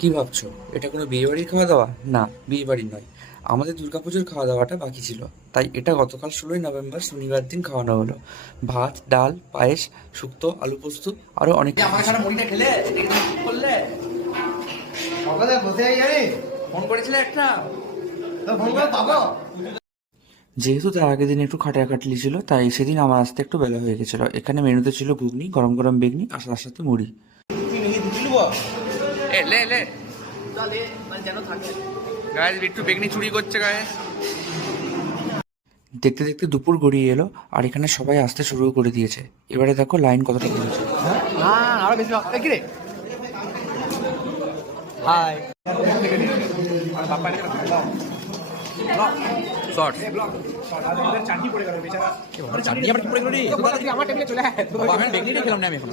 কি ভাবছো, এটা কোনো বিয়েবাড়ির খাওয়া দাওয়া? না, বিয়েবাড়ি নয়। আমাদের দুর্গাপুজোর খাওয়া দাওয়াটা বাকি ছিল, তাই এটা গতকাল 16ই নভেম্বর শনিবার দিন খাওয়ানো হলো। ভাত, ডাল, পায়েস, শুক্তো, আলু পোস্ত, আরও অনেক কিছু আমার ছিল। সাথে মুড়িটা খেলে এটা কিন্তু ঠিক করলে সকালে বসে জানি ফোন করেছিলে একটা তো ফোন করে পাবো। যেহেতু তার আগের দিন একটু খাটাখাটলি ছিল, তাই সেদিন আমার আসতে একটু বেলা হয়ে গেছিলো। এখানে মেনুতে ছিল ঘুগনি, গরম গরম বেগনি আর তার সাথে মুড়ি। এ লে লে চলে মানে যেন থাকে গাইস বিট্টু বেগনি চুরি করছে গাইস। দেখতে দেখতে দুপুর গড়িয়ে এলো, আর এখানে সবাই আসতে শুরু করে দিয়েছে। এবারে দেখো লাইন কতটা পড়েছে। হ্যাঁ আরো বেশি কি রে হাই শর্ট চাটনি আবার কি পড়ে গেল রে? আমার টেবিলে চলে আয়। আমি বেগনিটা খেলাম না আমি এখন।